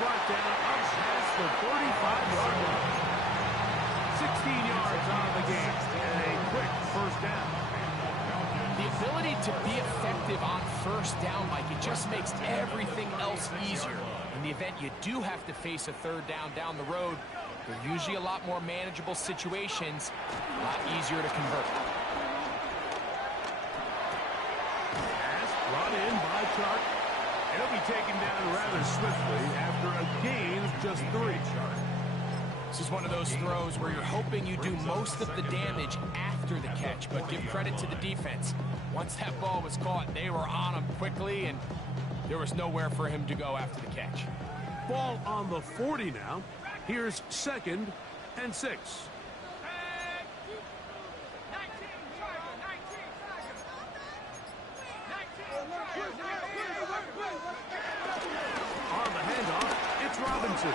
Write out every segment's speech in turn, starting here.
brought down up past the 35-yard line. 16 yards on the game and a quick first down. The ability to be effective on first down, Mike, it just makes everything else easier. In the event you do have to face a third down the road, they're usually a lot more manageable situations, a lot easier to convert. Pass brought in by Chark. It'll be taken down rather swiftly after a gain of just 3. This is one of those throws where you're hoping you do most of the damage after the catch, but give credit to the defense. Once that ball was caught, they were on him quickly, and there was nowhere for him to go after the catch. Ball on the 40 now. Here's 2nd and 6. On the handoff, it's Robinson.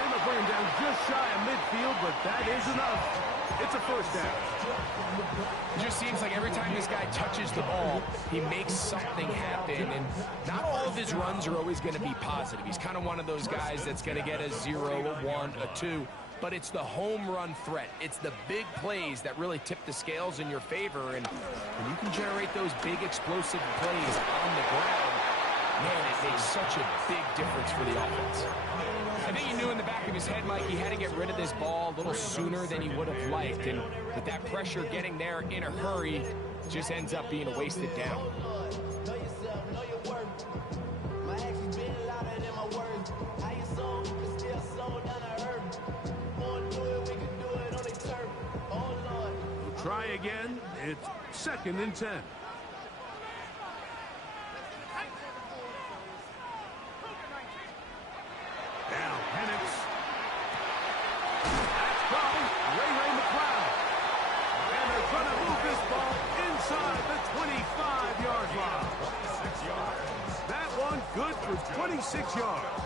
And they'll bring him down just shy of midfield, but that is enough. It's a first down. It just seems like every time this guy touches the ball, he makes something happen, and not all of his runs are always going to be positive. He's kind of one of those guys that's going to get a 0, a 1, a 2, but it's the home run threat. It's the big plays that really tip the scales in your favor, and when you can generate those big explosive plays on the ground, man, it makes such a big difference for the offense. I think he knew in the back of his head, Mike, he had to get rid of this ball a little sooner than he would have liked. And with that pressure getting there in a hurry, it just ends up being a wasted down. We'll try again. It's 2nd and 10. Now, Penix. That's caught. Ray McLeod. And they're going to move this ball inside the 25-yard line. That one good for 26 yards.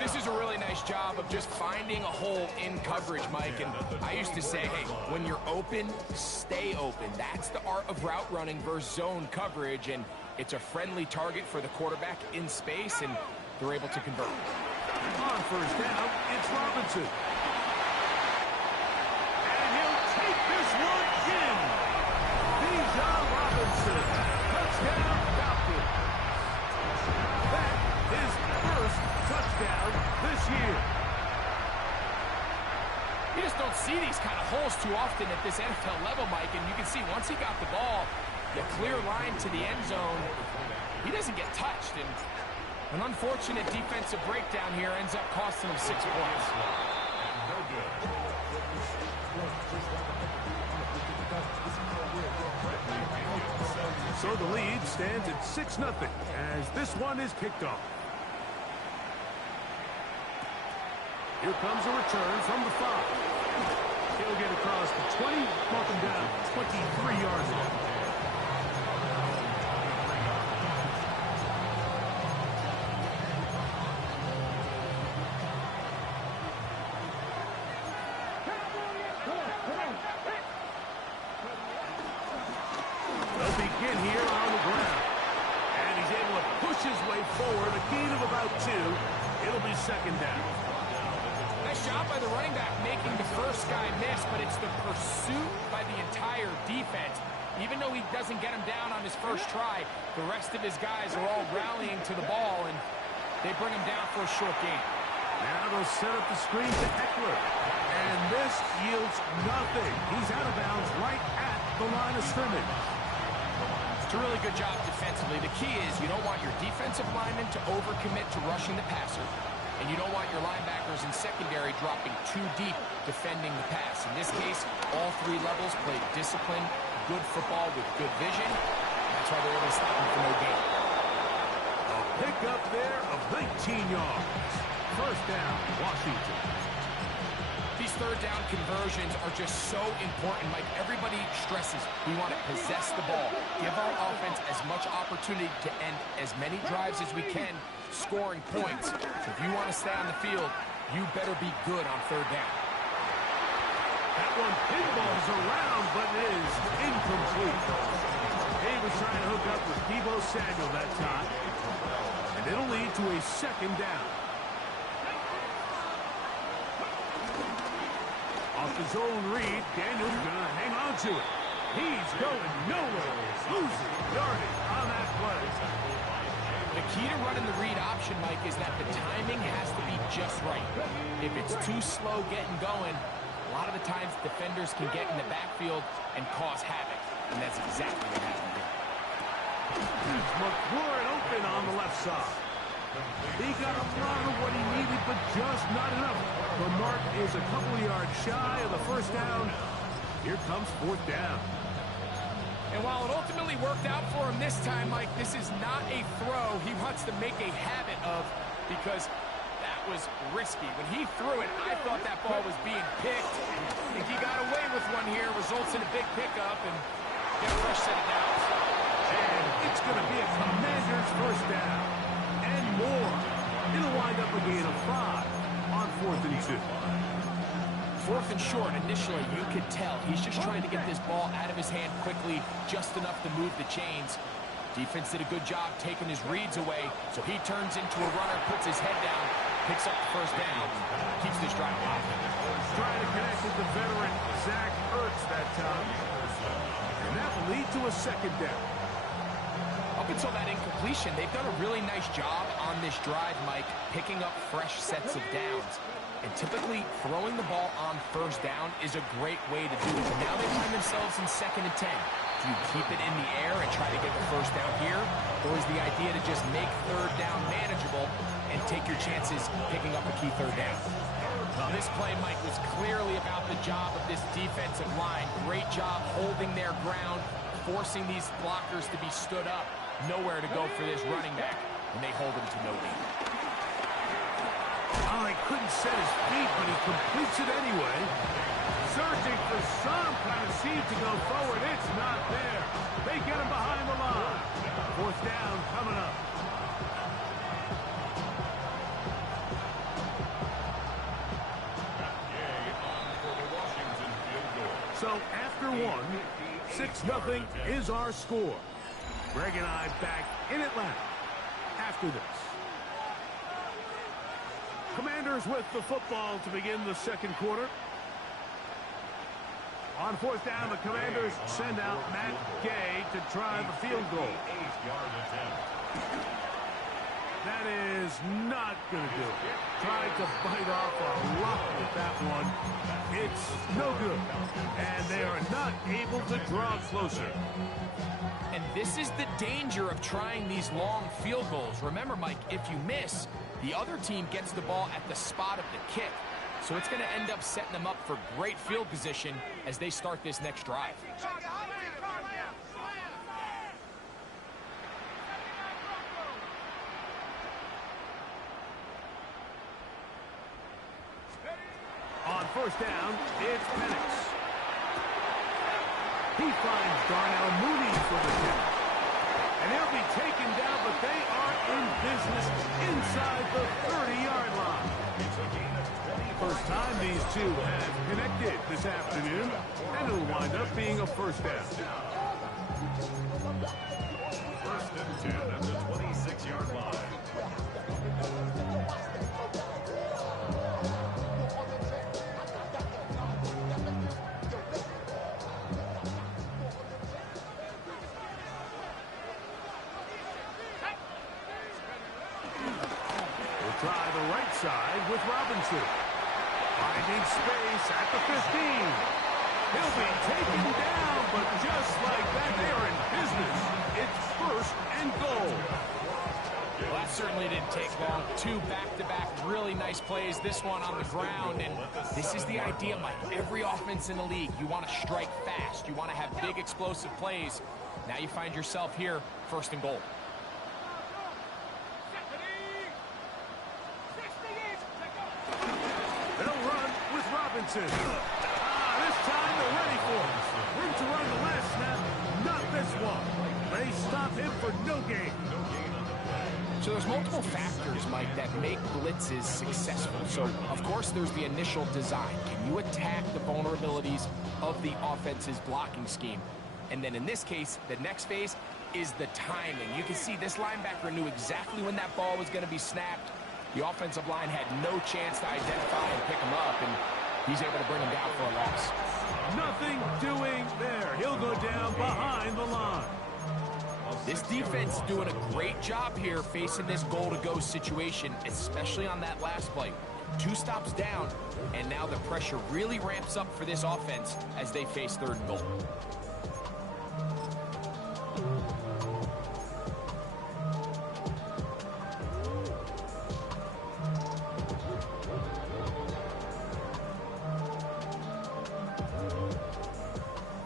This is a really nice job of just finding a hole in coverage, Mike. And I used to say, hey, when you're open, stay open. That's the art of route running versus zone coverage. And it's a friendly target for the quarterback in space, and they're able to convert. On first down, it's Robinson. And he'll take this one in. Bijan Robinson. Touchdown, Falcons. That is first touchdown this year. You just don't see these kind of holes too often at this NFL level, Mike. And you can see once he got the ball, the clear line to the end zone, he doesn't get touched. And an unfortunate defensive breakdown here ends up costing him 6 points. So the lead stands at 6-0 as this one is kicked off. Here comes a return from the 5. He'll get across the 20, mark him down 23-yard line. They'll begin here on the ground. And he's able to push his way forward, a gain of about 2. It'll be 2nd down. Nice job by the running back making the first guy miss, but it's the pursuit by the entire defense. Even though he doesn't get him down on his first try, the rest of his guys are all rallying to the ball, and they bring him down for a short gain. Now they'll set up the screen to Eckler. And this yields nothing. He's out of bounds right at the line of scrimmage. It's a really good job defensively. The key is you don't want your defensive linemen to overcommit to rushing the passer, and you don't want your linebackers in secondary dropping too deep defending the pass. In this case, all 3 levels played disciplined, good football with good vision. That's why they're able to stop him for no gain. A pickup there of 19 yards. First down, Washington. These third down conversions are just so important, Mike. Everybody stresses we want to possess the ball, give our offense as much opportunity to end as many drives as we can, scoring points. So if you want to stay on the field, you better be good on third down. That one pinballs around, but it is incomplete. He was trying to hook up with Deebo Samuel that time. And it'll lead to a second down. Off the zone read, Daniel's going to hang on to it. He's going nowhere. Losing yardage on that play. The key to running the read option, Mike, is that the timing has to be just right. If it's too slow getting going, a lot of the times defenders can get in the backfield and cause havoc. And that's exactly what happened here. McLaurin open on the left side. He got a lot of what he needed, but just not enough. The mark is a couple yards shy of the first down. Here comes fourth down. And while it ultimately worked out for him this time, Mike, this is not a throw he wants to make a habit of, because that was risky. When he threw it, I thought that ball was being picked. I think he got away with one here, results in a big pickup, and get a fresh set of downs. And it's going to be a Commanders first down. And more. It'll wind up a gain of 5 on 4th and 2. 4th and short, initially, you could tell he's just trying to get this ball out of his hand quickly, just enough to move the chains. Defense did a good job taking his reads away, so he turns into a runner, puts his head down, picks up the first down, keeps this drive alive. Trying to connect with the veteran Zach Ertz that time. And that will lead to a second down. Up until that incompletion, they've done a really nice job on this drive, Mike, picking up fresh sets of downs. And typically, throwing the ball on first down is a great way to do it. But now they find themselves in 2nd and 10. Do you keep it in the air and try to get the first down here? Or is the idea to just make 3rd down manageable and take your chances picking up a key 3rd down? Well, this play, Mike, was clearly about the job of this defensive line. Great job holding their ground, forcing these blockers to be stood up. Nowhere to go for this running back, and they hold him to no gain. Oh, he couldn't set his feet, but he completes it anyway. Searching for some kind of seed to go forward. It's not there. They get him behind the line. 4th down coming up. So after 6-0 is our score. Greg and I back in Atlanta after this. Commanders with the football to begin the second quarter. On 4th down, the Commanders send out Matt Gay to try the field goal. That is not going to do it. Tried to bite off a lot with that one. It's no good. And they are not able to draw closer. And this is the danger of trying these long field goals. Remember, Mike, if you miss, the other team gets the ball at the spot of the kick. So it's going to end up setting them up for great field position as they start this next drive. On 1st down, it's Penix. He finds Darnell Mooney for the catch. And he'll be taken down, but they are in business inside the 30-yard line. First time these two have connected this afternoon, and it'll wind up being a first down. 1st and 10 at the 26-yard line. Try the right side with Robinson. Finding space at the 15. He'll be taken down, but just like that, they are in business. It's 1st and goal. Well, that certainly didn't take long. 2 back-to-back really nice plays. This one on the ground, and this is the idea, Mike. Every offense in the league, you want to strike fast. You want to have big, explosive plays. Now you find yourself here, 1st and goal. Robinson. This time they're ready for it. Room to run the last snap, not this one. They stop him for no gain. So there's multiple factors, Mike, that make blitzes successful. So, of course, there's the initial design. Can you attack the vulnerabilities of the offense's blocking scheme? And then in this case, the next phase, is the timing. You can see this linebacker knew exactly when that ball was going to be snapped. The offensive line had no chance to identify and pick him up, and he's able to bring him down for a loss. Nothing doing there. He'll go down behind the line. This defense is doing a great job here facing this goal-to-go situation, especially on that last play. 2 stops down, and now the pressure really ramps up for this offense as they face 3rd and goal.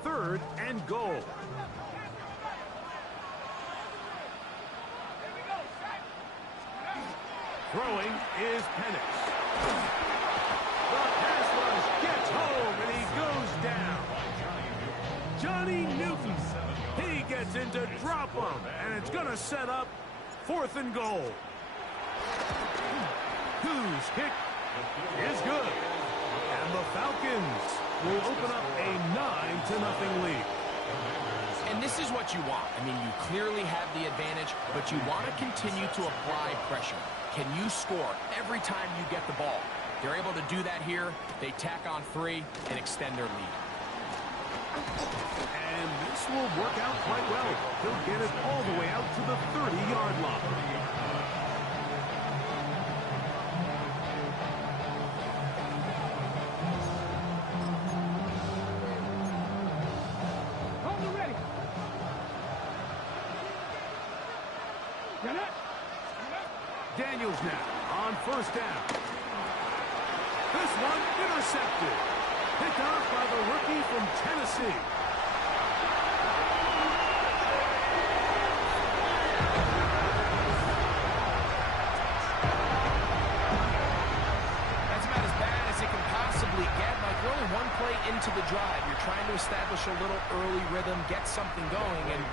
Third and goal. Throwing is Penix. The pass rush gets home, and he goes down. Johnny Newton. He gets into drop him, and it's going to set up 4th and goal. Whose kick is good. And the Falcons will open up a 9-0 lead. And this is what you want. I mean, you clearly have the advantage, but you want to continue to apply pressure. Can you score every time you get the ball? They're able to do that here. They tack on 3 and extend their lead. And this will work out quite well. He'll get it all the way out to the 30-yard line. Daniels now on 1st down. This one intercepted. Picked off by the rookie from Tennessee. That's about as bad as it can possibly get. Like, we're only 1 play into the drive. You're trying to establish a little early rhythm, get something going, and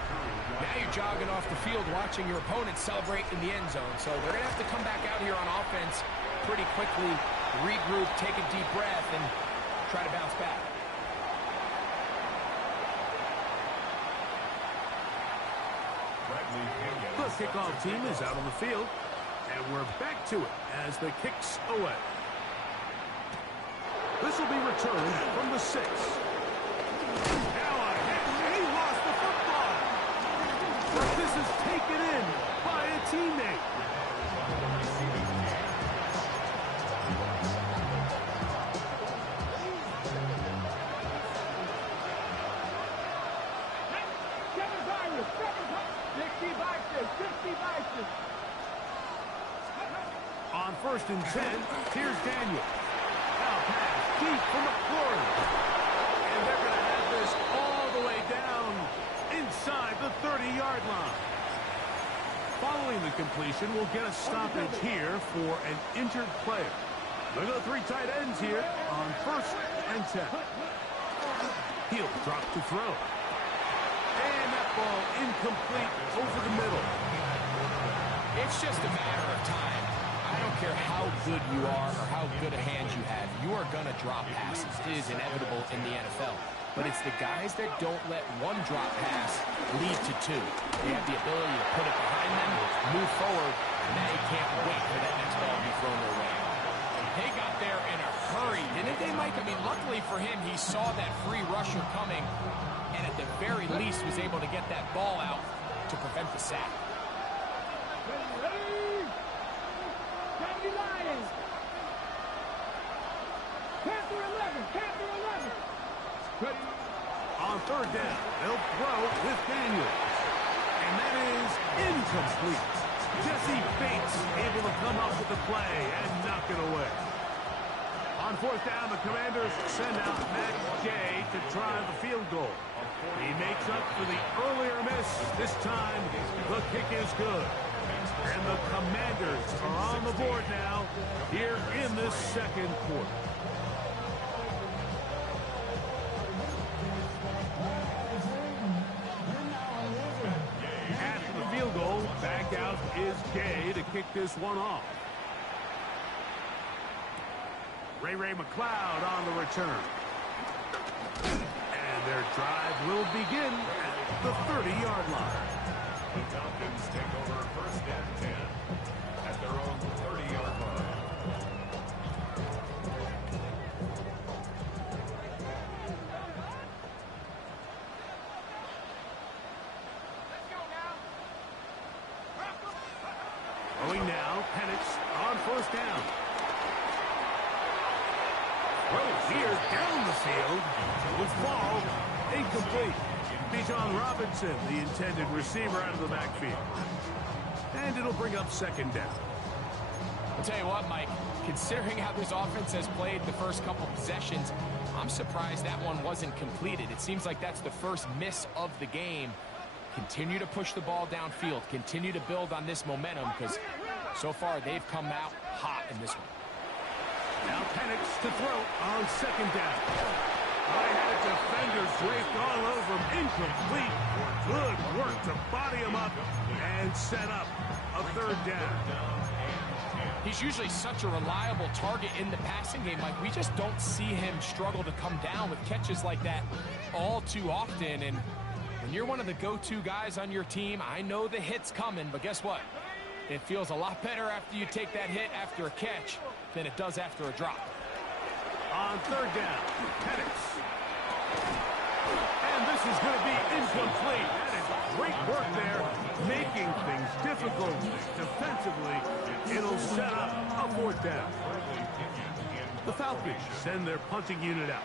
now you're jogging off the field watching your opponent celebrate in the end zone. So they're going to have to come back out here on offense pretty quickly, regroup, take a deep breath, and try to bounce back. The kickoff team is out on the field, and we're back to it as the kick's away. This will be returned from the 6. Now ahead, and he lost the football. But this is taken in by a teammate. On 1st and 10, here's Daniel. Now pass deep from McLaurin. And they're going to have this all the way down inside the 30-yard line. Following the completion, we'll get a stoppage here for an injured player. Look at the 3 tight ends here on 1st and 10. He'll drop to throw. And that ball incomplete over the middle. It's just a matter of time. I don't care how good you are or how good a hand you have. You are going to drop passes. It is inevitable in the NFL. But it's the guys that don't let 1 drop pass lead to 2. They have the ability to put it behind them, move forward, and now you can't wait for that next ball to be thrown their way. They got there in a hurry, didn't they, Mike? I mean, luckily for him, he saw that free rusher coming, and at the very least was able to get that ball out to prevent the sack. On 3rd down, they'll throw with Daniels. And that is incomplete. Jesse Bates able to come up with the play and knock it away. On 4th down, the Commanders send out Matt Gay to try the field goal. He makes up for the earlier miss. This time, the kick is good. And the Commanders are on the board now here in this 2nd quarter. After the field goal, back out is Gay to kick this one off. Ray McLeod on the return. And their drive will begin at the 30-yard line. The Falcons take over first and 10 at their own 30-yard line. Going now, Penix on first down. Throws here down the field. Will fall. Incomplete. Bijan Robinson, the intended receiver, out of the backfield. And it'll bring up second down. I'll tell you what, Mike, considering how this offense has played the first couple possessions, I'm surprised that one wasn't completed. It seems like that's the first miss of the game. Continue to push the ball downfield. Continue to build on this momentum because so far they've come out hot in this one. Now Penix to throw on second down. I had a defender draped all over him. Incomplete. Good work to body him up and set up a third down. He's usually such a reliable target in the passing game. Like, we just don't see him struggle to come down with catches like that all too often. And when you're one of the go-to guys on your team, I know the hit's coming, but guess what? It feels a lot better after you take that hit after a catch than it does after a drop. On third down, Penix. And this is going to be incomplete. That is great work there, making things difficult defensively. It'll set up a fourth down. The Falcons send their punting unit out.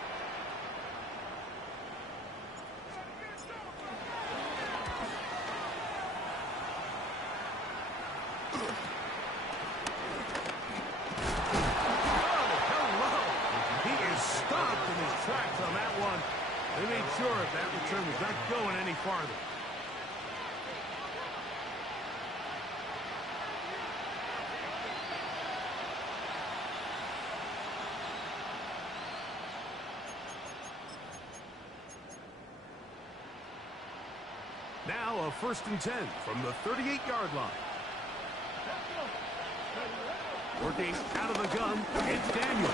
On that one, they made sure that return was not going any farther. Now a 1st and 10 from the 38-yard line. Working out of the gun, it's Daniel.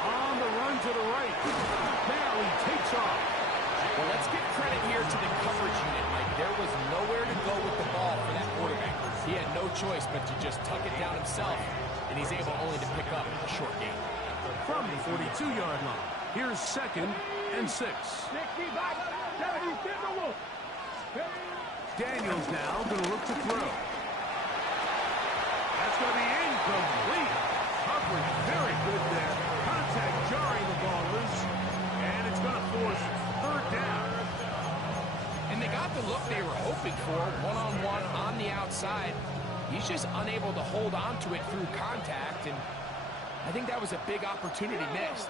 On the run to the right. Now he takes off. Well, let's give credit here to the coverage unit, Mike. There was nowhere to go with the ball for that quarterback. He had no choice but to just tuck it down himself, and he's able only to pick up a short gain. From the 42-yard line, here's 2nd and 6. Daniels now going to look to throw. That's going to be incomplete. Coverage very good there. Contact jarring the ball loose, and it's going to force third down. And they got the look they were hoping for, one-on-one on the outside. He's just unable to hold on to it through contact, and I think that was a big opportunity missed.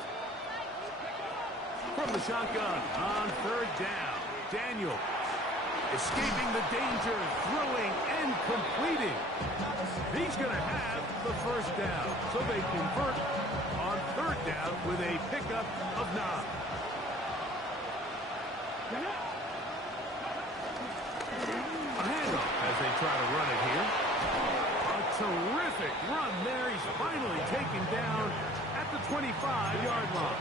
From the shotgun on third down, Daniel escaping the danger, throwing and completing. He's going to have the first down, so they convert on third down with a pickup of 9. A handoff as they try to run it here. A terrific run there. He's finally taken down at the 25-yard line.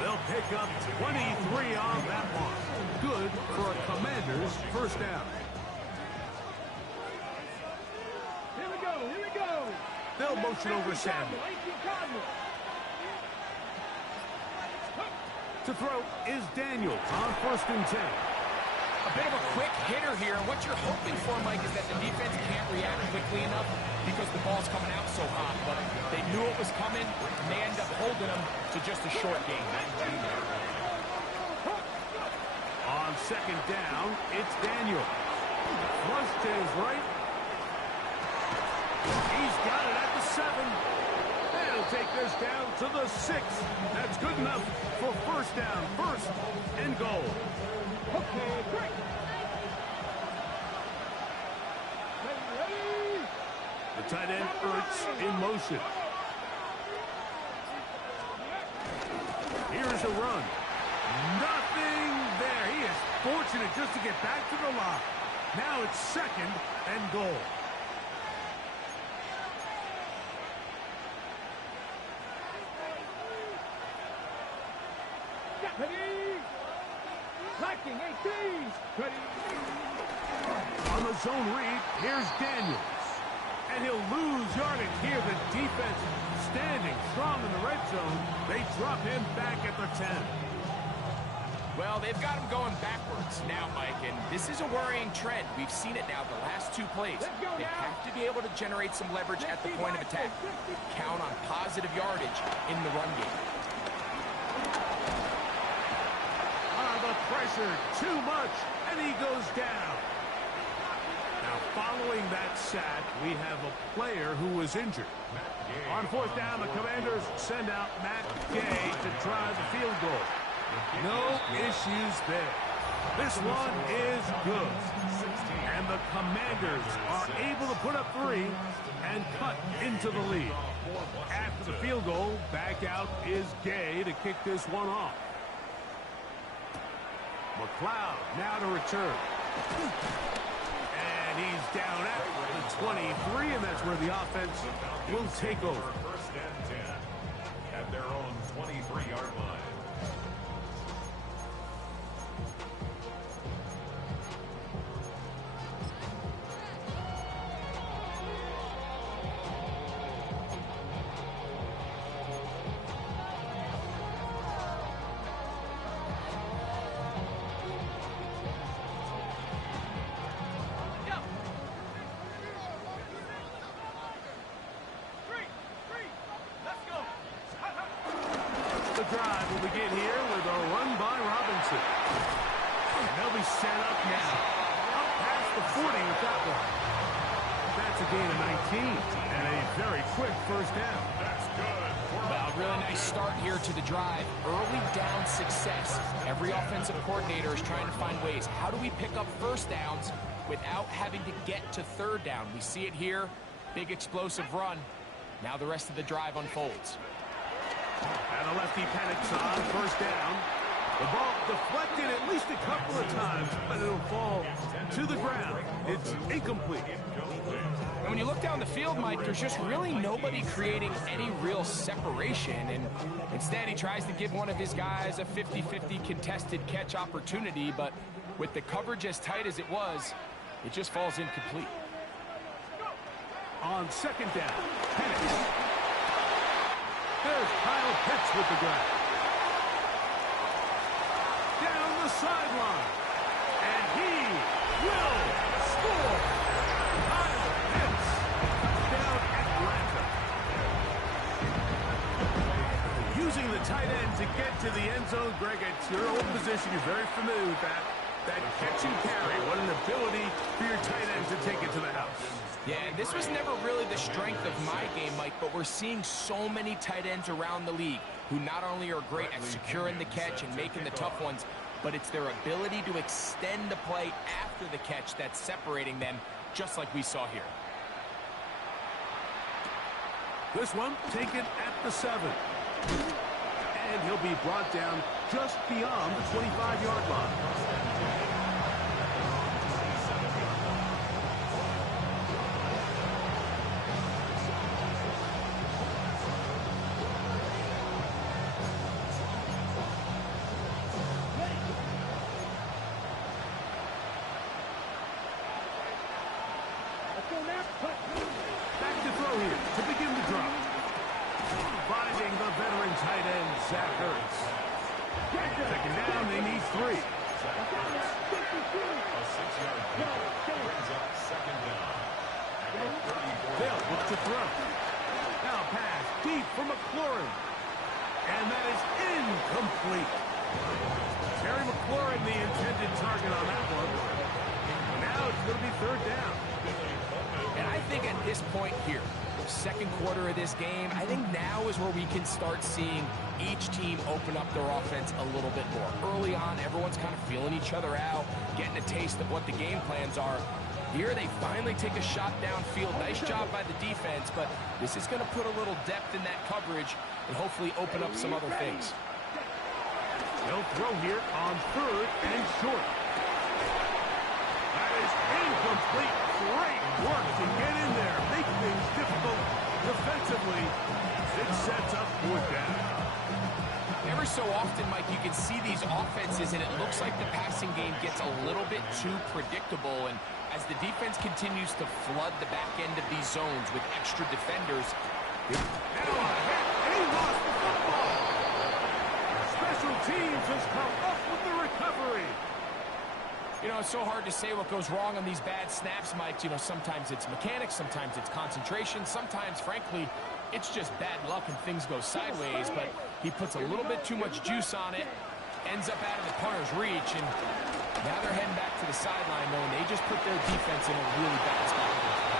They'll pick up 23 on that one. Good for a Commanders first down. Here we go, here we go. They'll motion over Samuel. To throw is Daniels on 1st and 10. A bit of a quick hitter here, and what you're hoping for, Mike, is that the defense can't react quickly enough because the ball's coming out so hot. But they knew it was coming, and they end up holding them to just a short gain. On 2nd down, it's Daniel. Flush to his right. He's got it at the 7. They'll take this down to the 6. That's good enough for first down, 1st and goal. Okay, great. Ready. The tight end Ertz in motion. Here's a run. Nothing there. He is fortunate just to get back to the line. Now it's 2nd and goal. Ready. Lacking 18. Ready. On the zone read, here's Daniels. And he'll lose yardage here. The defense standing strong in the red zone. They drop him back at the 10. Well, they've got him going backwards now, Mike, and this is a worrying trend. We've seen it now the last two plays. They have to be able to generate some leverage at the point of attack. Count on positive yardage in the run game. The pressure, too much, and he goes down. Now, following that sack, we have a player who was injured. On fourth down, the Commanders send out Matt Gay to try the field goal. No issues there. This one is good. And the Commanders are able to put up 3 and cut into the lead. After the field goal, back out is Gay to kick this one off. McLeod now to return. And he's down at the 23, and that's where the offense will take over. First and 10 at their own 23-yard line. The drive will begin here with a run by Robinson. And they'll be set up now. Up past the 40 with that one. That's a gain of 19 and a very quick first down. That's good. Well, really nice start here to the drive. Early down success. Every offensive coordinator is trying to find ways. How do we pick up first downs without having to get to third down? We see it here. Big explosive run. Now the rest of the drive unfolds. And the lefty panics on first down. The ball deflected at least a couple of times, but it'll fall to the ground. It's incomplete. And when you look down the field, Mike, there's just really nobody creating any real separation. And instead, he tries to give one of his guys a 50-50 contested catch opportunity. But with the coverage as tight as it was, it just falls incomplete. On second down, Penix. There's Kyle Pitts with the grab. Down the sideline. And he will score. Kyle Pitts. Touchdown Atlanta. Using the tight end to get to the end zone, Greg, it's your old position. You're very familiar with that. That catch and carry. What an ability for your tight end to take it to the house. Yeah, this was never really the strength of my game, Mike, but we're seeing so many tight ends around the league who not only are great at securing the catch and making the tough ones, but it's their ability to extend the play after the catch that's separating them, just like we saw here. This one taken at the 7. And he'll be brought down just beyond the 25-yard line. Back to throw here to begin the drop. Finding the veteran tight end, Zach Ertz. Second down, they need 3. A 6-yard gain brings up second down. They'll look to throw. Now pass deep for McLaurin. And that is incomplete. Terry McLaurin, the intended target on that one. Now it's going to be third down. And I think at this point here, second quarter of this game, I think now is where we can start seeing each team open up their offense a little bit more. Early on, everyone's kind of feeling each other out, getting a taste of what the game plans are. Here they finally take a shot downfield. Nice job by the defense, but this is going to put a little depth in that coverage and hopefully open up some other things. They'll throw here on third and short. That is incomplete. Great work to get in there. Make things difficult defensively. It sets up fourth down. Ever so often, Mike, you can see these offenses, and it looks like the passing game gets a little bit too predictable. And as the defense continues to flood the back end of these zones with extra defenders, now a hit, and he lost the football. Special teams has come up with the recovery. you know, it's so hard to say what goes wrong on these bad snaps, Mike. You know, sometimes it's mechanics, sometimes it's concentration, sometimes, frankly, it's just bad luck and things go sideways, but he puts a little bit too much juice on it, ends up out of the punter's reach, and now they're heading back to the sideline, though, and they just put their defense in a really bad spot.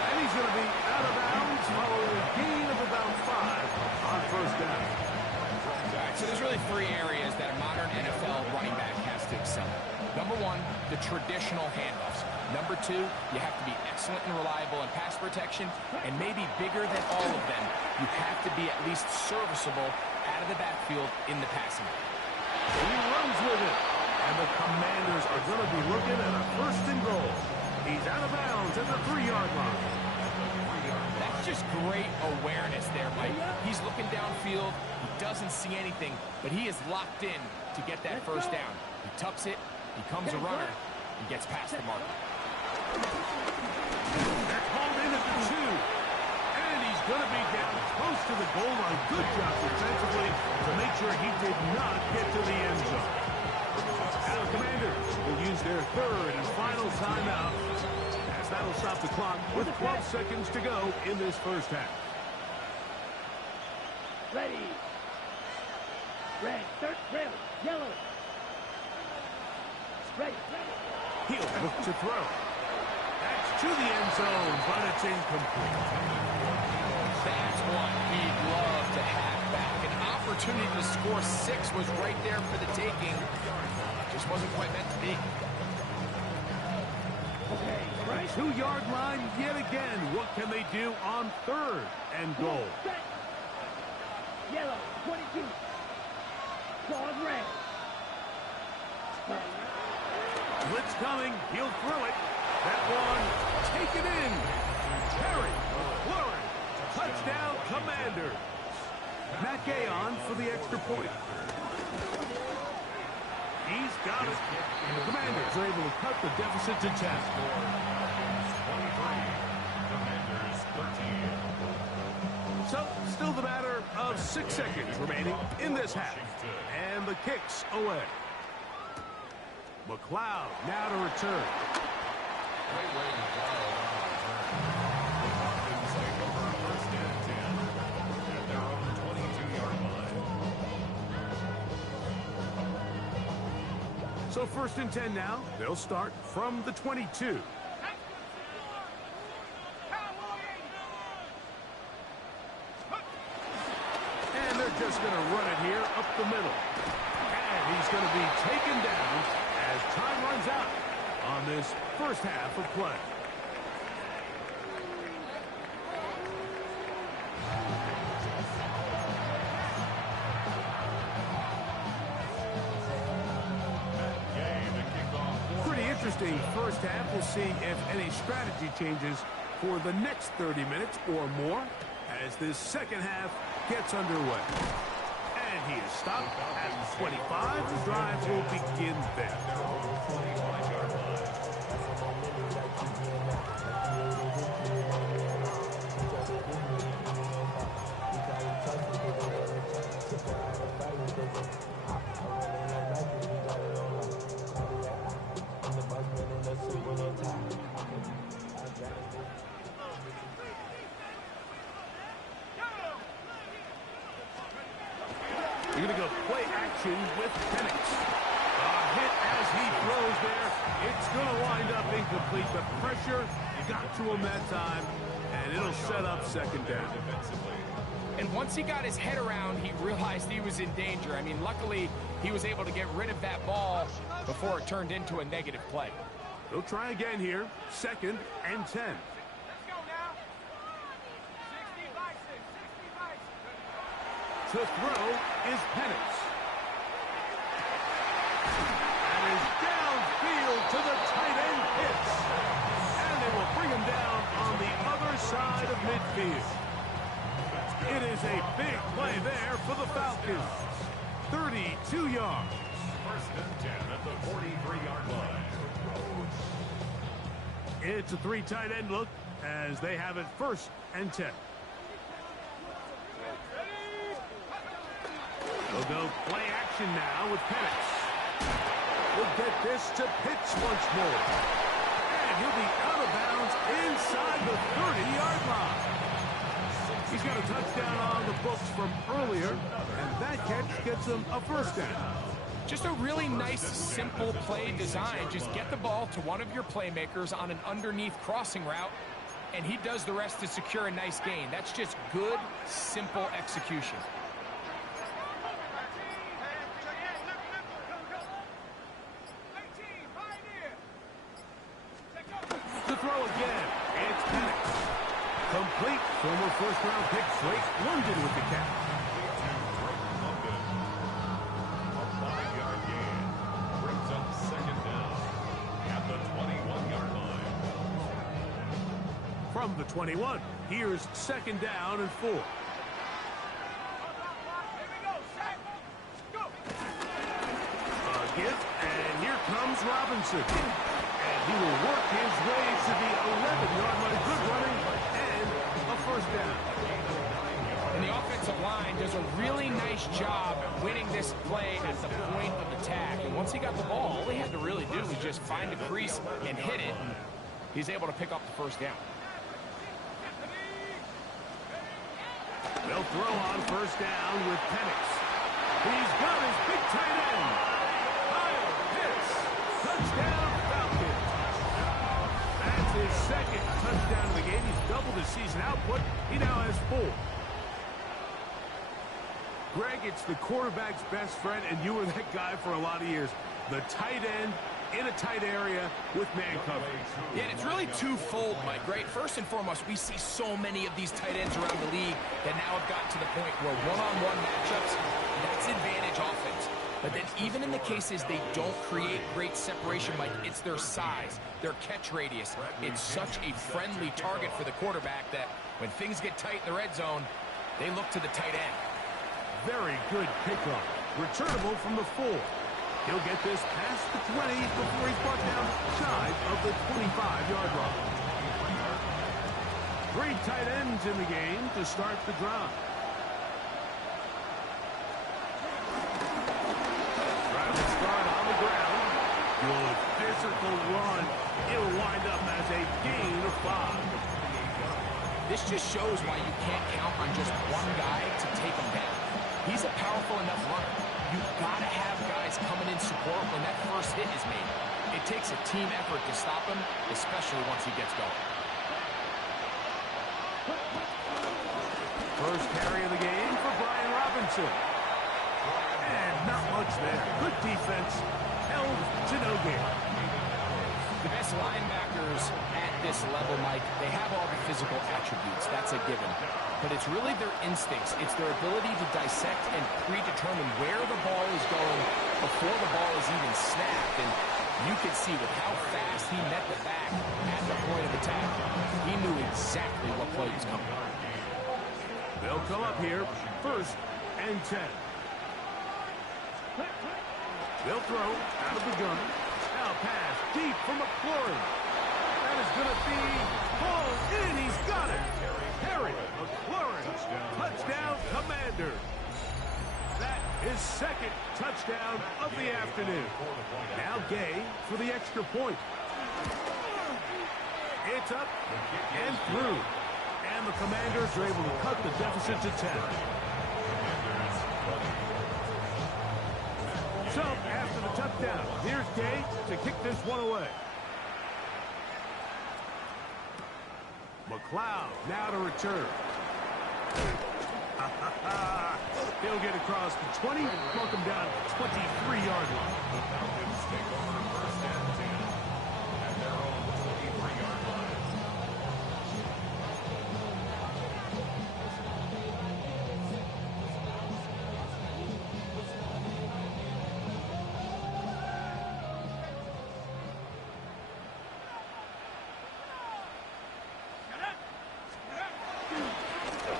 And he's going to be out of bounds following a gain of about 5 on first down. All right, so there's really 3 areas that a modern NFL running back has to excel at. Number 1, the traditional handoffs. Number 2, you have to be excellent and reliable in pass protection, and maybe bigger than all of them, you have to be at least serviceable out of the backfield in the passing game. He runs with it, and the Commanders are going to be looking at a 1st and goal. He's out of bounds at the 3-yard line. That's just great awareness there, Mike. He's looking downfield. He doesn't see anything, but he is locked in to get that 1st down. He tucks it, becomes a runner, and gets past the mark. They're called in at the 2. And he's going to be down close to the goal line. Good job defensively to make sure he did not get to the end zone. Now the Commanders will use their 3rd and final timeout, as that'll stop the clock with 12 seconds to go in this 1st half. Ready. Red, third, red, yellow. Ready. He'll look to throw. That's to the end zone, but it's incomplete. That's one he'd love to have back. An opportunity to score 6 was right there for the taking. Just wasn't quite meant to be. Okay, right. 2-yard line yet again. What can they do on 3rd and goal? Set. Yellow, 22. Claws red. Blitz coming. He'll throw it. That one taken in. Terry McLaurin. Touchdown, Commanders. Matt Gay on for the extra point. He's got it. And the Commanders are able to cut the deficit to 10. 23. Commanders 13. So, still the matter of 6 seconds remaining in this half. And the kick's away. McLeod now to return. Great way to go on return. Take over 1st and 10 at their own 22-yard line. So 1st and 10 now. They'll start from the 22. And they're just going to run it here up the middle. And he's going to be taken down as time runs out on this 1st half of play. Pretty interesting 1st half. We'll see if any strategy changes for the next 30 minutes or more as this 2nd half gets underway. And he is stopped at 25. The drive will begin there. You're going to go play action with Penix. A hit as he throws there. It's going to wind up incomplete. The pressure got to him that time, and it'll set up 2nd down. And once he got his head around, he realized he was in danger. I mean, luckily, he was able to get rid of that ball before it turned into a negative play. They'll try again here. 2nd and 10. To throw is Penix. And is downfield to the tight end hits. And they will bring him down on the other side of midfield. It is a big play there for the Falcons. 32 yards. First and 10 at the 43-yard line. It's a three tight end look as they have it first and 10. They'll go play action now with Penix. We'll get this to Pitts once more. And he'll be out of bounds inside the 30-yard line. He's got a touchdown on the books from earlier, and that catch gets him a first down. Just a really nice, simple play design. Just get the ball to one of your playmakers on an underneath crossing route, and he does the rest to secure a nice gain. That's just good, simple execution. To throw again, it's Penix. Complete. Former first-round pick Drake London with the catch. A 5-yard gain brings up second down at the 21-yard line. From the 21, here's second down and 4. A gift, and here comes Robinson. And he will work his way to the 11-yard line. Good running and a first down. And the offensive line does a really nice job at winning this play at the point of attack. And once he got the ball, all he had to really do was just find a crease and hit it. And he's able to pick up the first down. They'll throw on first down with Penix. He's got his big tight end. Kyle Pitts. Touchdown Falcons. That's his second touchdown of the game. He's doubled his season output. He now has 4. Greg, it's the quarterback's best friend, and you were that guy for a lot of years. The tight end in a tight area with man coverage. Yeah, and it's really twofold, Mike, right? First and foremost, we see so many of these tight ends around the league that now have gotten to the point where one-on-one matchups, that's advantage offense. But then even in the cases they don't create great separation, Mike, it's their size, their catch radius. It's such a friendly target for the quarterback that when things get tight in the red zone, they look to the tight end. Very good pickup. Returnable from the 4. He'll get this past the 20 before he's brought down shy of the 25-yard line. 3 tight ends in the game to start the drive. Trying to start on the ground. Good physical run. It'll wind up as a gain of 5. This just shows why you can't count on just one guy to take him down. He's a powerful enough runner. You've got to have guys coming in support when that first hit is made. It takes a team effort to stop him, especially once he gets going. First carry of the game for Brian Robinson. And not much there. Good defense. Held to no gain. The best linebackers at this level, Mike, they have all the physical attributes. That's a given. But it's really their instincts. It's their ability to dissect and predetermine where the ball is going before the ball is even snapped. And you can see with how fast he met the back at the point of attack, he knew exactly what play was coming. They'll come up here, first and 10. They'll throw out of the gun. Now pass deep for McLaurin. That is going to be pulled in. He's got it. Harry McLaurin. Touchdown, Commander. That is second touchdown of the afternoon. Now Gay for the extra point. It's up and through. And the Commanders are able to cut the deficit to 10. So, after the touchdown, here's Gay to kick this one away. McLeod now to return. He'll get across the 20, mark him down at the 23-yard line. The Falcons take over first and 10 at their own 23-yard line.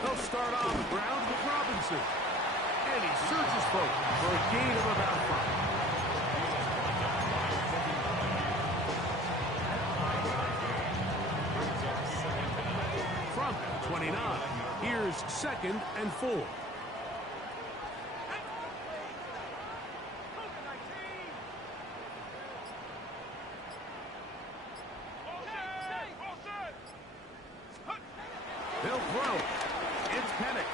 They'll start on the ground with Robinson. And he searches forward for a gain of about 5. From 29, here's 2nd and 4. They'll throw. It's Penix.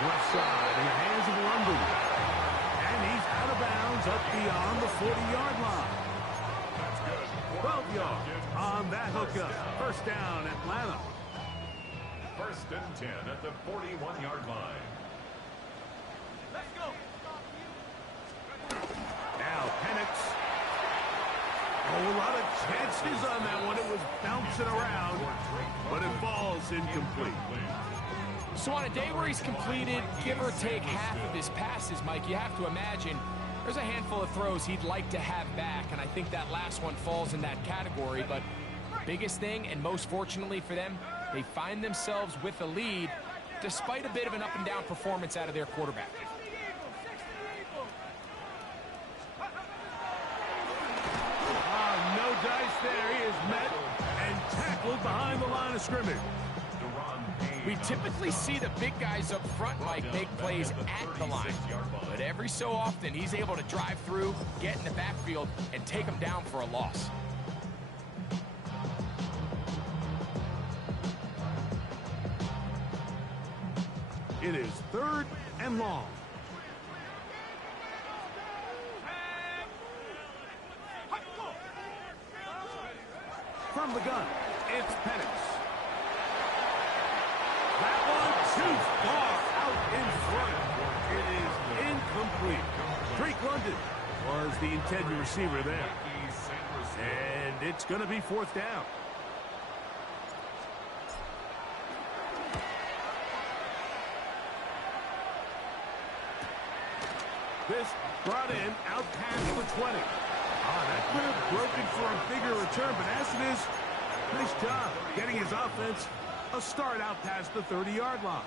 Left side in the hands of London. And he's out of bounds up beyond the 40-yard line. 12 yards on that hookup. First down, Atlanta. 1st and 10 at the 41-yard line. Let's go. Now Penix. Oh, a lot of chances on that one. It was bouncing around, but it falls incomplete. So on a day where he's completed, give or take half of his passes, Mike, you have to imagine there's a handful of throws he'd like to have back, and I think that last one falls in that category. But biggest thing, and most fortunately for them, they find themselves with a lead despite a bit of an up-and-down performance out of their quarterback. No dice there. He is met and tackled behind the line of scrimmage. We typically see the big guys up front, Mike, make plays at the line. But every so often, he's able to drive through, get in the backfield, and take them down for a loss. It is 3rd and long. From the gun, it's Penix. That one too far out in front. It is incomplete. Drake London was the intended receiver there. And it's going to be 4th down. This brought in out past the 20. That could have broken for a bigger return, but as it is, nice job getting his offense a start out past the 30-yard line.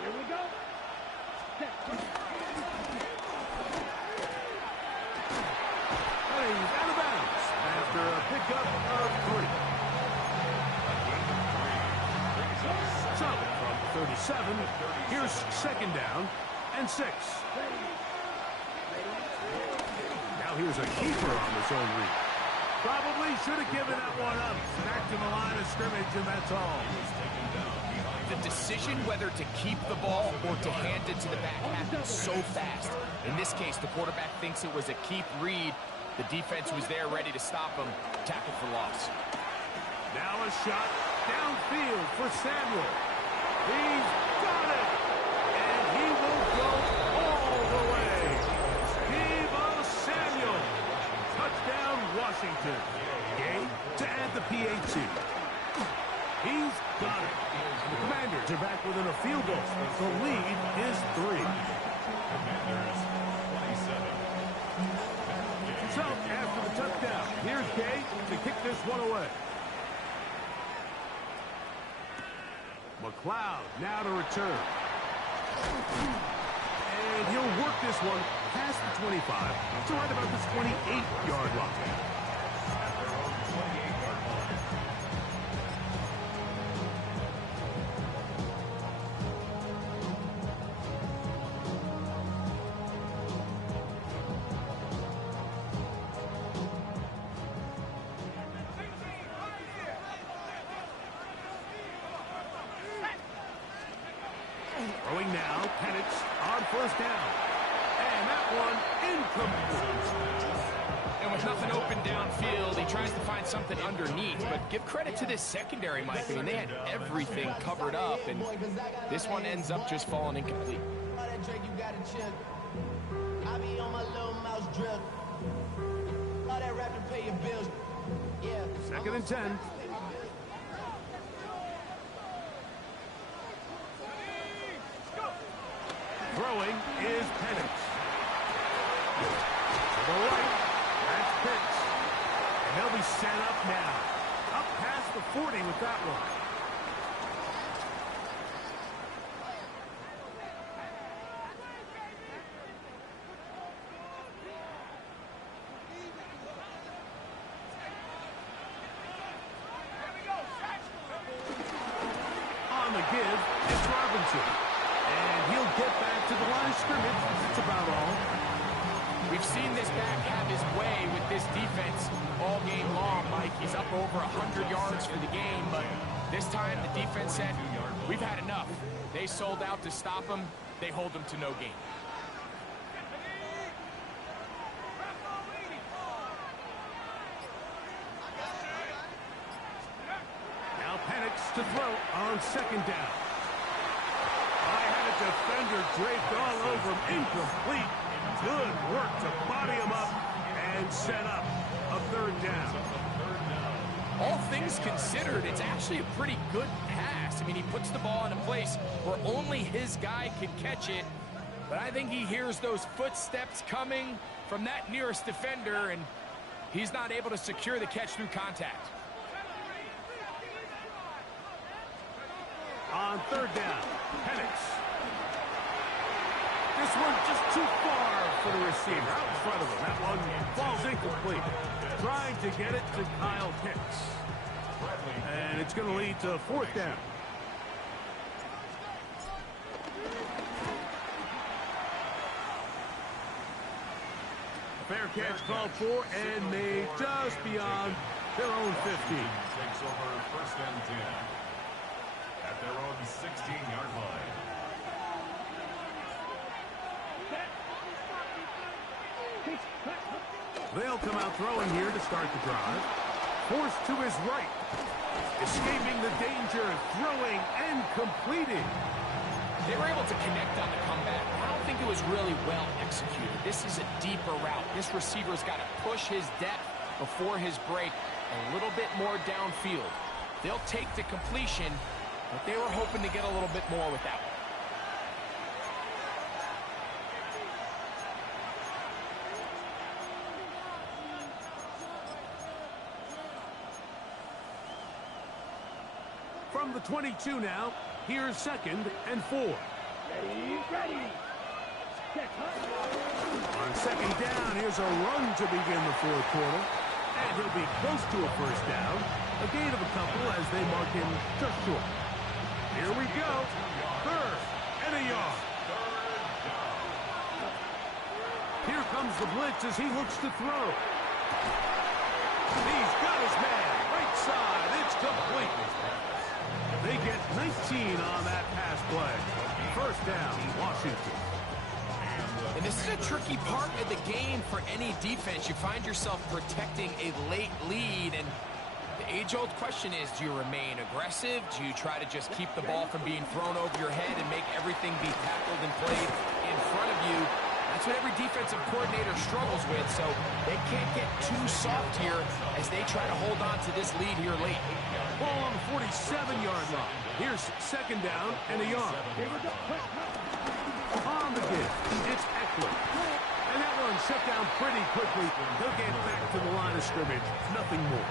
Here we go. And he's out of bounds after a pickup of 3. So, from 37, here's 2nd down and 6. Now here's a keeper on the zone read. Probably should have given that one up. Back to the line of scrimmage, and that's all. The decision whether to keep the ball or to hand it to the back happens so fast. In this case, the quarterback thinks it was a keep read. The defense was there ready to stop him. Tackle for loss. Now a shot downfield for Samuel. He's got it! And he will go all the way. Deebo Samuel. Touchdown, Washington. Game to add the PAT. He's got it. The Commanders are back within a field goal. The lead is 3. Commanders 27. So, after the touchdown, here's Gay to kick this one away. McLeod now to return. And he'll work this one past the 25 to right about this 28-yard line. Throwing now, Penix on 1st down. And that one incomplete. And with nothing open downfield, he tries to find something underneath. But give credit to this secondary, Mike. I mean, they had everything covered up, and this one ends up just falling incomplete. Second and 10. Throwing is Penix. To the right, that's Pitts. And they'll be set up now. Up past the 40 with that one. On the give, it's Robinson. And he'll get back to the line of scrimmage. That's about all. We've seen this back have his way with this defense all game long, Mike. He's up over 100 yards for the game, but this time the defense said, we've had enough. They sold out to stop him. They hold him to no gain. Now Penix to throw on second down. I had a defender draped all over him. Incomplete. Good work to body him up and set up a third down. All things considered, it's actually a pretty good pass. I mean, he puts the ball in a place where only his guy can catch it. But I think he hears those footsteps coming from that nearest defender, and he's not able to secure the catch through contact. On third down, Penix. This one just too far for the receiver. Out in front of him. That one falls incomplete. Trying to get it to Kyle Pitts. And it's going to lead to fourth down. Fair catch called for and made just beyond their own 15. Takes over first and 10 at their own 16-yard line. They'll come out throwing here to start the drive. Forced to his right. Escaping the danger, throwing and completing. They were able to connect on the comeback. I don't think it was really well executed. This is a deeper route. This receiver's got to push his depth before his break a little bit more downfield. They'll take the completion, but they were hoping to get a little bit more with that one. From the 22 now, here's second and 4. Ready. Check, On second down, here's a run to begin the fourth quarter. And he'll be close to a first down. A gain of a couple as they mark him just short. Here we go. Third and a yard. Here comes the blitz as he looks to throw. He's got his man. Right side. It's complete. They get 19 on that pass play. First down, Washington. And this is a tricky part of the game for any defense. You find yourself protecting a late lead, and the age-old question is, do you remain aggressive? Do you try to just keep the ball from being thrown over your head and make everything be tackled and played in front of you? That's what every defensive coordinator struggles with, so they can't get too soft here as they try to hold on to this lead here late. Ball on the 47-yard line. Here's second down and a yard. On the give, it's Eckler. And that one shut down pretty quickly. He'll get back to the line of scrimmage. Nothing more.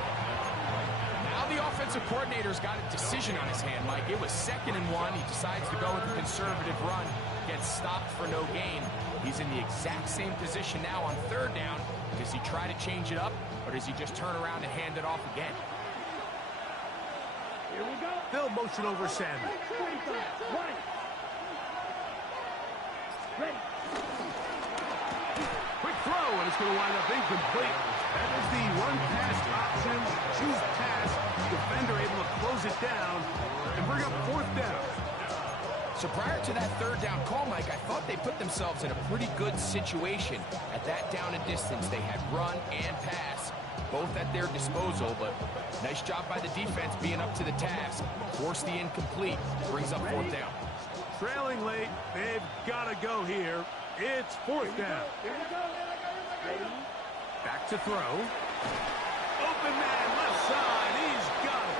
Now the offensive coordinator's got a decision on his hand, Mike. It was second and 1. He decides to go with a conservative run. Gets stopped for no gain. He's in the exact same position now on third down. Does he try to change it up, or does he just turn around and hand it off again? Here we go. They'll motion over Samuel. 45. Right. Ready. Quick throw, and it's going to wind up incomplete. That is the run-pass option. Choose pass. Defender able to close it down and bring up fourth down. So prior to that third down call, Mike, I thought they put themselves in a pretty good situation. At that down and distance, they had run and pass, both at their disposal, but nice job by the defense being up to the task. Force the incomplete, brings up fourth down. Trailing late, they've got to go here. It's fourth down. Here we go. Ready. Back to throw. Open man, left side, he's got it.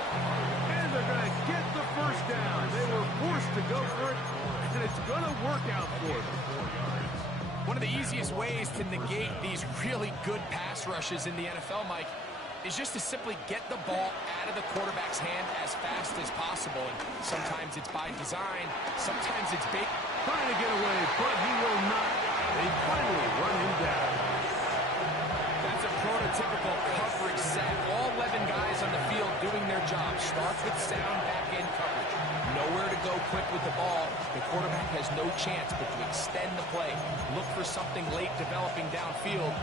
And they're going to get the first down. They were forced to go for it, and it's going to work out for them. One of the easiest ways to negate these really good pass rushes in the NFL, Mike, is just to simply get the ball out of the quarterback's hand as fast as possible. And sometimes it's by design, sometimes it's big. Trying to get away, but he will not. They finally run him down. That's a prototypical coverage set. All 11 guys on the field doing their job. Starts with sound back-end coverage. Nowhere to go quick with the ball. The quarterback has no chance but to extend the play. Look for something late developing downfield.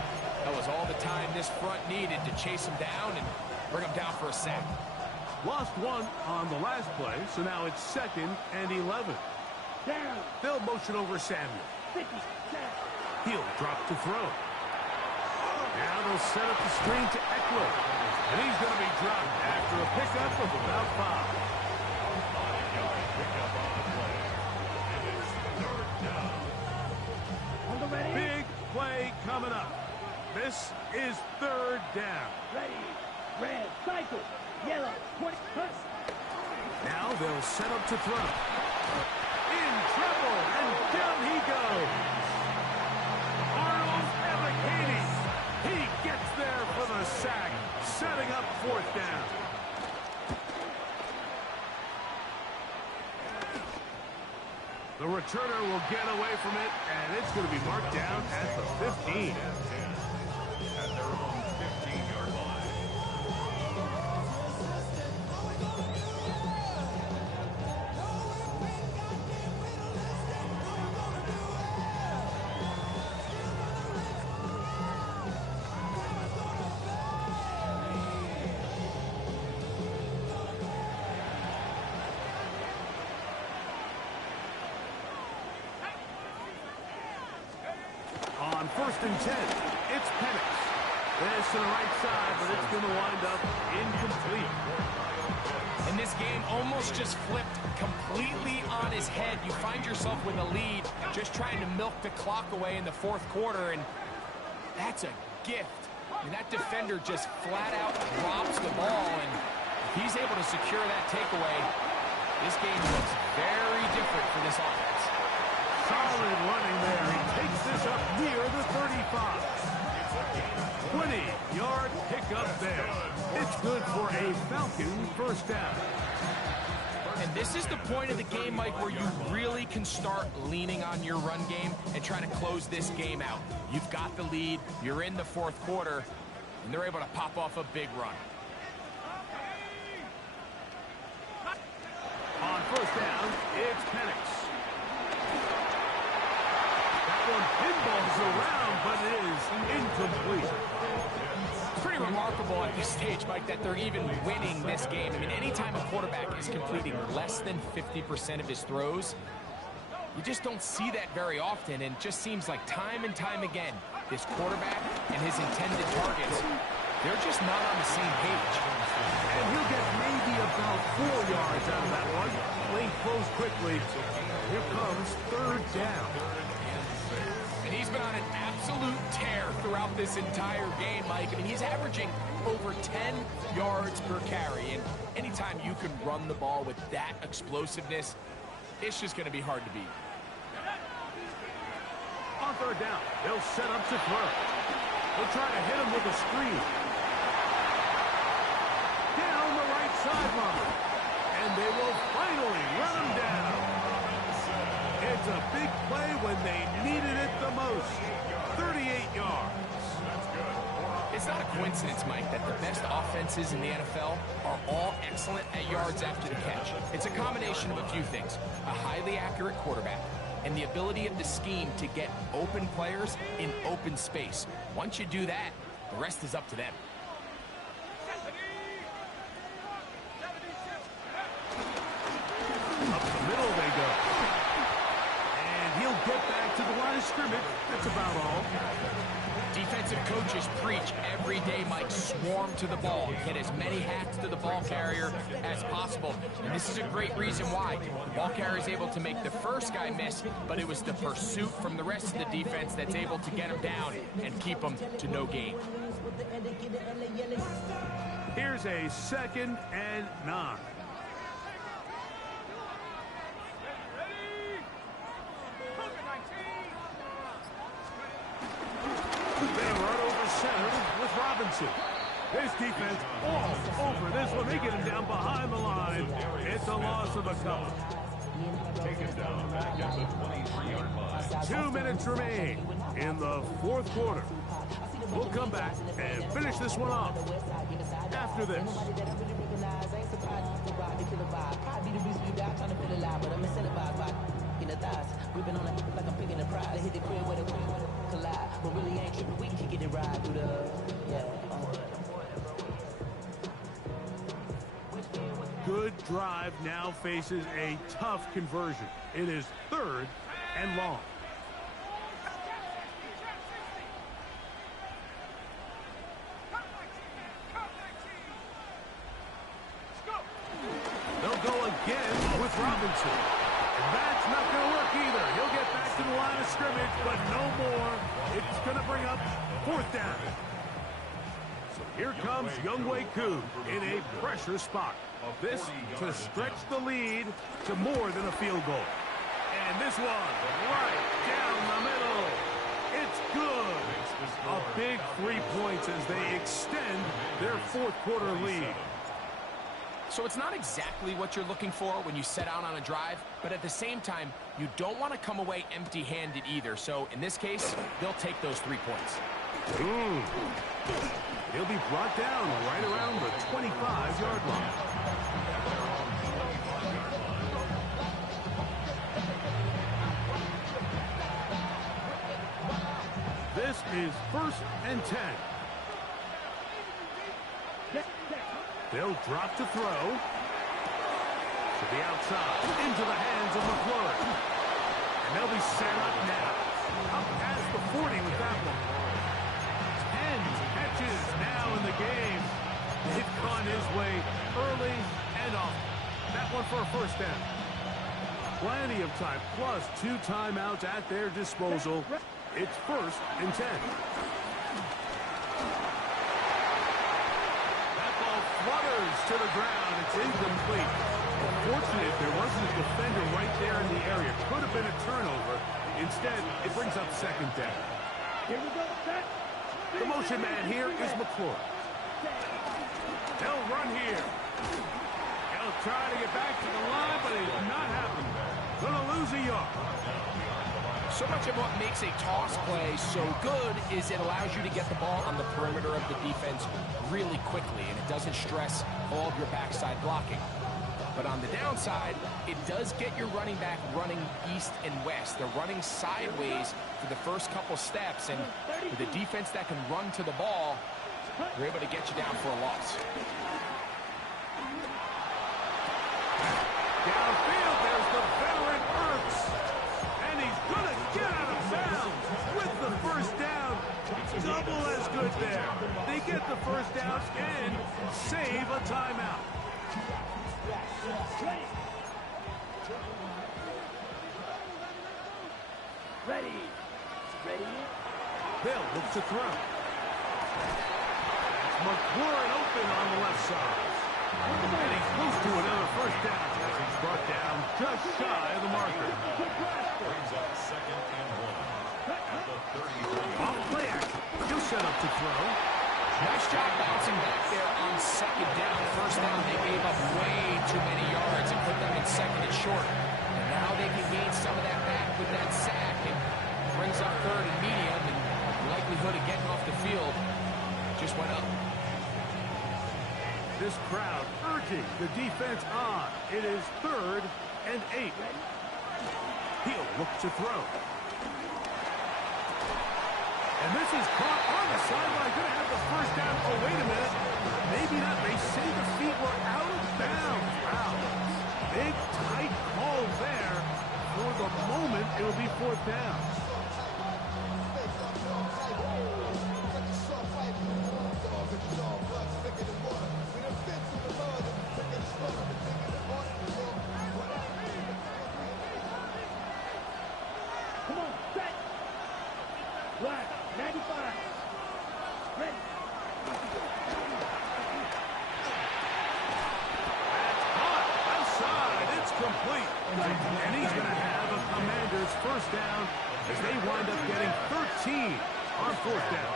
That was all the time this front needed to chase him down and bring him down for a sack. Lost one on the last play, so now it's 2nd and 11. Down. They'll motion over Samuel. 50. Down. He'll drop to throw. Now they'll set up the screen to Eckler. And he's going to be dropped after a pickup of about 5. On the ready. Big play coming up. This is 3rd down. Ready. Red. Cycle. Yellow. 20. Hunt. Now they'll set up to throw. In trouble, and down he goes. Arnold Ebiketie. He gets there for the sack, setting up 4th down. The returner will get away from it, and it's going to be marked down at the 15. At their own 15-yard line. On 1st and 10, it's Penix. This to the right side, but it's going to wind up incomplete. And this game almost just flipped completely on his head. You find yourself with a lead, just trying to milk the clock away in the 4th quarter, and that's a gift. I mean, that defender just flat out drops the ball, and if he's able to secure that takeaway, this game looks very different for this offense. Solid running there. He takes this up near the 35. 20-yard pickup there. It's good for a Falcon 1st down. And this is the point of the game, Mike, where you really can start leaning on your run game and trying to close this game out. You've got the lead, you're in the 4th quarter, and they're able to pop off a big run. On 1st down, it's Penix. That one pinballs around, but it is incomplete. It's pretty remarkable at this stage, Mike, that they're even winning this game. I mean, anytime a quarterback is completing less than 50% of his throws, you just don't see that very often, and it just seems like time and time again, this quarterback and his intended targets, they're just not on the same page. And he'll get maybe about 4 yards out of that one. Lane closed quickly. Here comes 3rd down. And he's been on an absolute tear throughout this entire game, Mike. I mean, he's averaging over 10 yards per carry. And anytime you can run the ball with that explosiveness, it's just going to be hard to beat. On 3rd down, they'll set up to throw. They'll try to hit him with a screen. Down the right sideline. And they will finally run him down. It's a big play when they needed it the most. 38 yards. It's not a coincidence, Mike, that the best offenses in the NFL are all excellent at yards after the catch. It's a combination of a few things. A highly accurate quarterback and the ability of the scheme to get open players in open space. Once you do that, the rest is up to them. Up the middle they go. And he'll get back to the line of scrimmage. That's about all. Defensive coaches preach every day, Mike, swarm to the ball. Get as many hats to the ball carrier as possible. And this is a great reason why. The ball carrier is able to make the first guy miss, but it was the pursuit from the rest of the defense that's able to get him down and keep him to no gain. Here's a 2nd and 9. They run over center with Robinson. This defense all over this one. They get him down behind the line. It's a loss of a couple. Taken down back at the 23-yard line. 2 minutes remain in the fourth quarter. We'll come back and finish this one off after this. Good drive now faces a tough conversion. It is 3rd and long. They'll go again with Robinson. And that's not going to work either. He'll get back to the line of scrimmage, but no more. It's going to bring up 4th down. So here comes Younghoe Koo in a pressure spot. This to stretch the lead to more than a field goal. And this one right down the middle. It's good. A big 3 points as they extend their fourth quarter lead. So it's not exactly what you're looking for when you set out on a drive, but at the same time, you don't want to come away empty-handed either. So in this case, they'll take those 3 points. He'll be brought down right around the 25-yard line. This is 1st and 10. They'll drop to throw. To the outside, into the hands of McClure. And they'll be set up now. Up past the 40 with that one. 10 catches now in the game. They've gone his way early and often. That one for a 1st down. Plenty of time, plus 2 timeouts at their disposal. It's 1st and 10. Flutters to the ground. It's incomplete. Unfortunate there wasn't a defender right there in the area. Could have been a turnover. Instead, it brings up 2nd down. Here we go, set. The motion man here is McClure. They'll run here. He'll try to get back to the line, but it's not happening. Gonna lose a yard. So much of what makes a toss play so good is it allows you to get the ball on the perimeter of the defense really quickly, and it doesn't stress all of your backside blocking. But on the downside, it does get your running back running east and west. They're running sideways for the first couple steps, and with a defense that can run to the ball, they're able to get you down for a loss. Downfield, there's the veteran Ertz. And he's going to get out of bounds with the 1st down. Double as good there. They get the 1st down and save a timeout. Ready. They'll look to throw. McClure open on the left side. And he's close to another 1st down as he's brought down just shy of the marker. Brings up 2nd and 1 at the 33. Off play action. He'll set up to throw. Nice job bouncing back there on 2nd down. 1st down, they gave up way too many yards and put them in 2nd and short. And now they can gain some of that back with that sack. And brings up 3rd and medium, and the likelihood of getting off the field just went up. This crowd urging the defense on. It is 3rd and 8. He'll look to throw. And this is caught on the sideline. Going to have the 1st down. Oh, wait a minute. Maybe not. They say the feet were out of bounds. Wow. Big, tight call there. For the moment, it will be 4th down. Come on, set. Black, 95. Ready. Caught outside. It's complete. And he's going to have a Commander's 1st down as they wind up getting 13 on 4th down.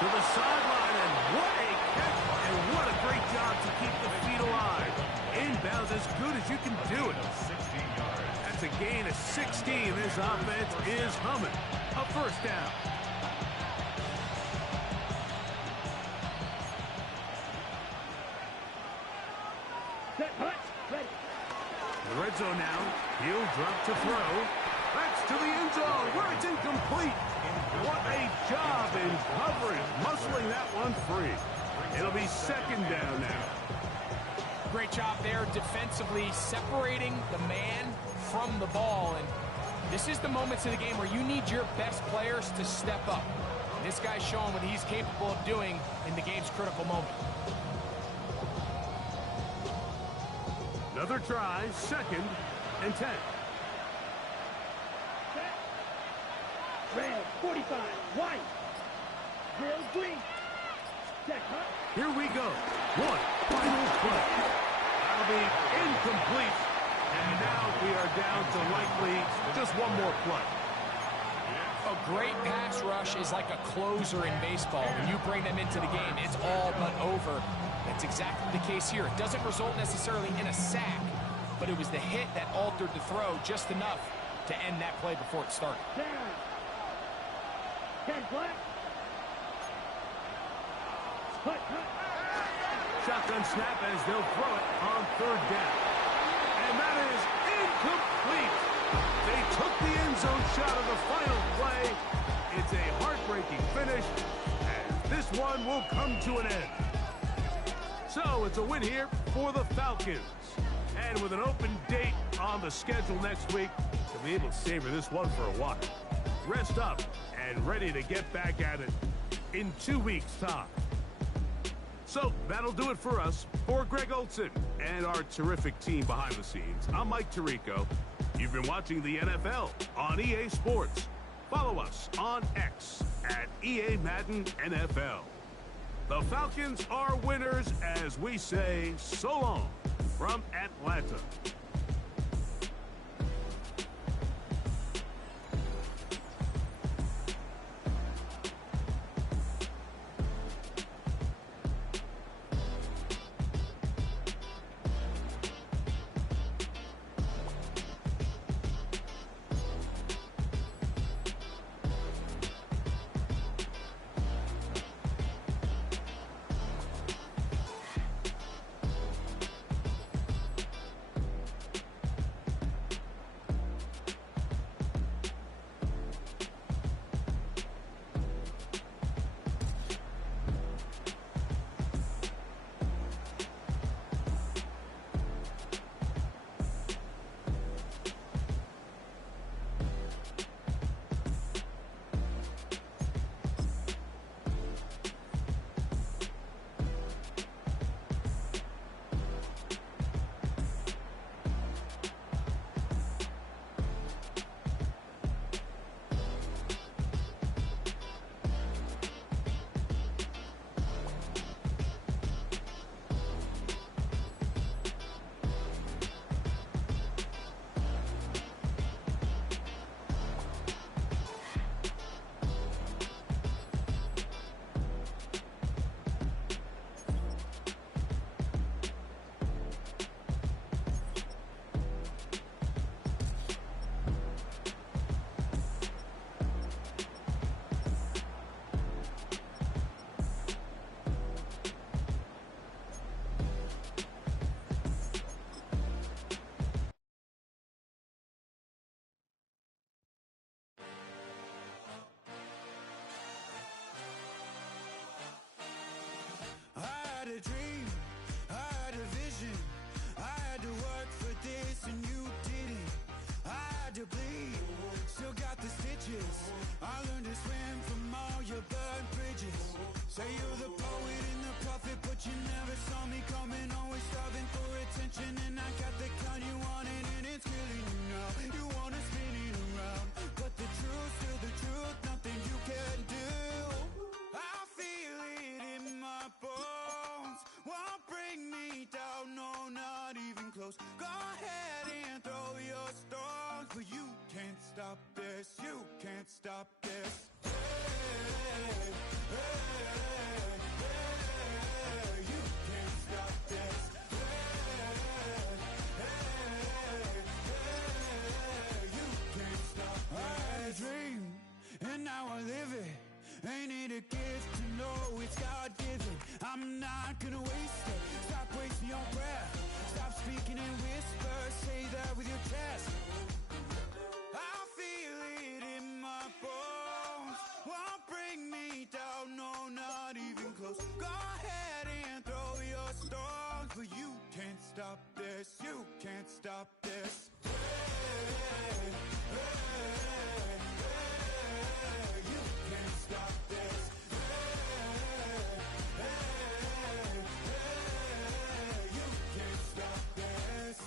To the sideline, and what a catch, and what a great job to keep the feet alive. Inbounds as good as you can do it. 16 yards. That's a gain of 16. This offense is humming. A first down. Set, hut, ready. The red zone now. He'll drop to throw. That's to the end zone where it's incomplete. What a job in covering, muscling that one free. It'll be second down now. Great job there defensively, separating the man from the ball. And this is the moments of the game where you need your best players to step up. And this guy's showing what he's capable of doing in the game's critical moment. Another try, second and 10. Set. Red, 45, white. Grill, green. Set, hut. Here we go. One final play. That'll be incomplete. And now we are down to likely just one more play. A great pass rush is like a closer in baseball. When you bring them into the game, it's all but over. That's exactly the case here. It doesn't result necessarily in a sack, but it was the hit that altered the throw just enough to end that play before it started. Down. 10 black. Hut, hut. Shotgun snap as they'll throw it on third down. And that is incomplete. They took the end zone shot of the final play. It's a heartbreaking finish, and this one will come to an end. So it's a win here for the Falcons. And with an open date on the schedule next week, they'll be able to savor this one for a while. Rest up and ready to get back at it in 2 weeks' time. So that'll do it for us. For Greg Olson and our terrific team behind the scenes, I'm Mike Tirico. You've been watching the NFL on EA Sports. Follow us on X at EA Madden NFL. The Falcons are winners as we say so long from Atlanta. gift to know it's God-given. I'm not gonna waste it. Stop wasting your breath. Stop speaking in whispers. Say that with your chest. I feel it in my bones. Won't bring me down, no, not even close. Go ahead and throw your stones, but you can't stop this. You can't stop this. Hey, hey, hey, you can't stop this. Hey, hey, hey, you can't stop this.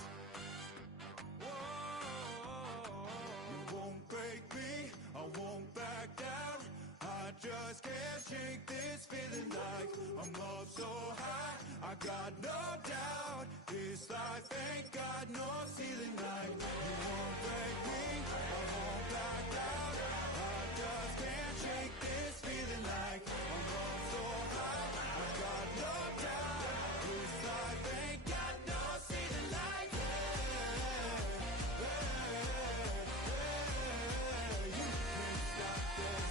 Whoa, you won't break me, I won't back down. I just can't shake this feeling like I'm up so high. I got no doubt this life ain't got no ceiling like. You won't break me, I won't back down. I just can't shake this feeling like I'm up so high. I got no doubt this life ain't got no ceiling like. Hey, hey, hey, you can't stop this.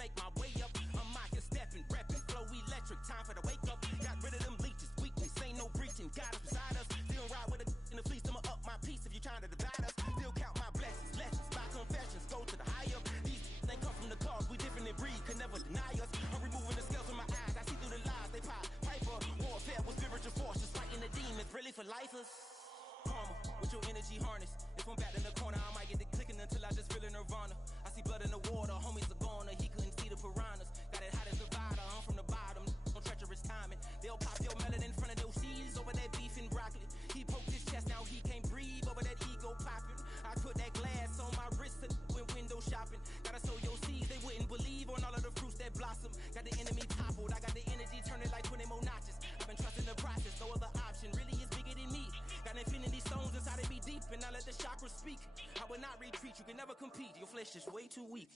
make my way up. I'm mocking, stepping, repping, flow electric. Time for the wake up. Got rid of them leeches, weakness, ain't no breaching. Got us beside us. Still ride with a in the fleece. I'ma up my piece if you trying to divide us. Still count my blessings, lessons, by confessions. Go to the higher. These they come from the cause. We different in breed, could never deny us. I'm removing the scales from my eyes. I see through the lies. They pop piper. Warfare with spiritual force, just fighting the demons. Really for lifers. Karma, with your energy harness. If I'm back in the corner, I might get the clicking until I just feel a nirvana. I see blood in the water, homies are gone. He couldn't see the piranhas. Got it hot as divider, I'm from the bottom. No treacherous timing. They'll pop your melon in front of those seeds over that beef and broccoli. He poked his chest, now he can't breathe over that ego popping. I put that glass on my wrist and went window shopping. Gotta sow your seeds, they wouldn't believe on all of the fruits that blossom. Got the enemy toppled, I got the energy turning like 20 more notches. I've been trusting the process, no other option really is bigger than me. Got infinity stones inside of me deep, and I let the chakras speak. I will not retreat, you can never compete. Your flesh is way too weak.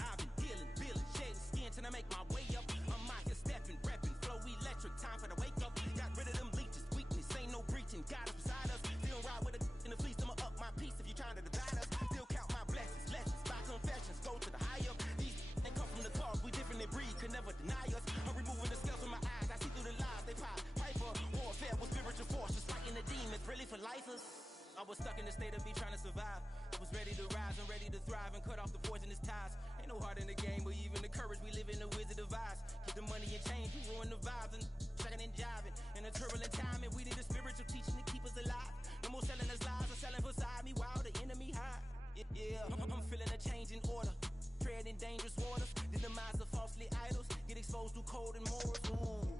I've been healing, feeling, shedding skin till I make my way up. I'm mocking, stepping, repping, flow electric. Time for the wake up. Got rid of them leeches, weakness, ain't no breaching. Got us beside us. Still ride with a in the fleece. I'ma up my piece if you trying to divide us. Still count my blessings, lessons, by confessions. Go to the higher. These they come from the cause. We different in breed, could never deny us. I'm removing the scales from my eyes. I see through the lies. They pop piper. Warfare with spiritual force, just fighting the demons. Really for lifers. I was stuck in the state of me trying to survive. I was ready to rise and ready to thrive and cut off the poisonous ties. Ain't no heart in the game, but even the courage we live in the Wizard of Oz. Keep the money and change, you ruin the vibes and shacking and jiving. In a turbulent time, and we need a spiritual teaching to keep us alive.